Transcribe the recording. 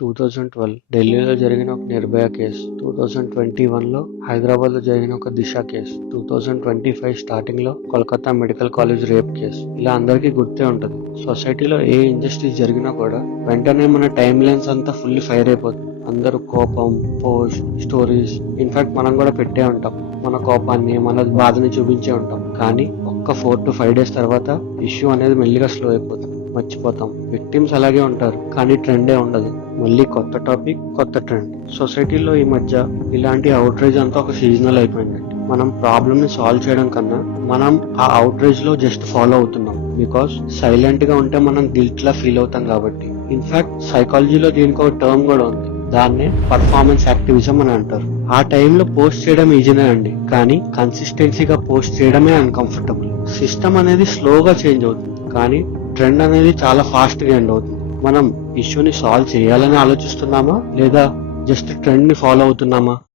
2012 ఢిల్లీలో జరిగిన ఒక నిర్భయ కేసు, 2021లో హైదరాబాద్ లో జరిగిన ఒక దిశ కేసు, 2025 స్టార్టింగ్ లో Kolkata medical college rape case. ఇలా అందరికీ గుర్తే ఉంటది. సొసైటీలో ఏ ఇంజస్టిస్ జరిగినా కూడా వెంటనే మన టైం లైన్స్ అంతా ఫుల్ ఫైర్ అయిపోతుంది. అందరూ కోపం, పోస్ట్, స్టోరీస్, ఇన్ఫాక్ట్ మనం కూడా పెట్టే ఉంటాం. మన కోపాన్ని, మన బాధని చూపించే ఉంటాం. కానీ ఒక్క 4 to 5 days తర్వాత ఇష్యూ అనేది మెల్లిగా స్లో అయిపోతుంది, మర్చిపోతాం. విక్టిమ్స్ అలాగే ఉంటారు, కానీ ట్రెండే ఉండదు. మళ్ళీ కొత్త టాపిక్, కొత్త ట్రెండ్. సొసైటీలో ఈ మధ్య ఇలాంటి అవుట్రేజ్ అంతా ఒక సీజనల్ అయిపోయిందండి. మనం ప్రాబ్లమ్ ని సాల్వ్ చేయడం కన్నా మనం ఆ అవుట్రేజ్ లో జస్ట్ ఫాలో అవుతున్నాం. బికాస్ సైలెంట్ గా ఉంటే మనం గిల్ట్ లా ఫీల్ అవుతాం కాబట్టి. ఇన్ఫాక్ట్ సైకాలజీలో దీనికి ఒక టర్మ్ కూడా ఉంది. దాన్నే పర్ఫార్మెన్స్ యాక్టివిజం అని అంటారు. ఆ టైంలో పోస్ట్ చేయడం ఈజీనే అండి, కానీ కన్సిస్టెన్సీగా పోస్ట్ చేయడమే అన్కంఫర్టబుల్. సిస్టమ్ అనేది స్లోగా చేంజ్ అవుతుంది, కానీ ట్రెండ్ అనేది చాలా ఫాస్ట్ గా ఎండ్ అవుతుంది. మనం ఇష్యూని సాల్వ్ చేయాలని ఆలోచిస్తున్నామా, లేదా జస్ట్ ట్రెండ్ ని ఫాలో అవుతున్నామా?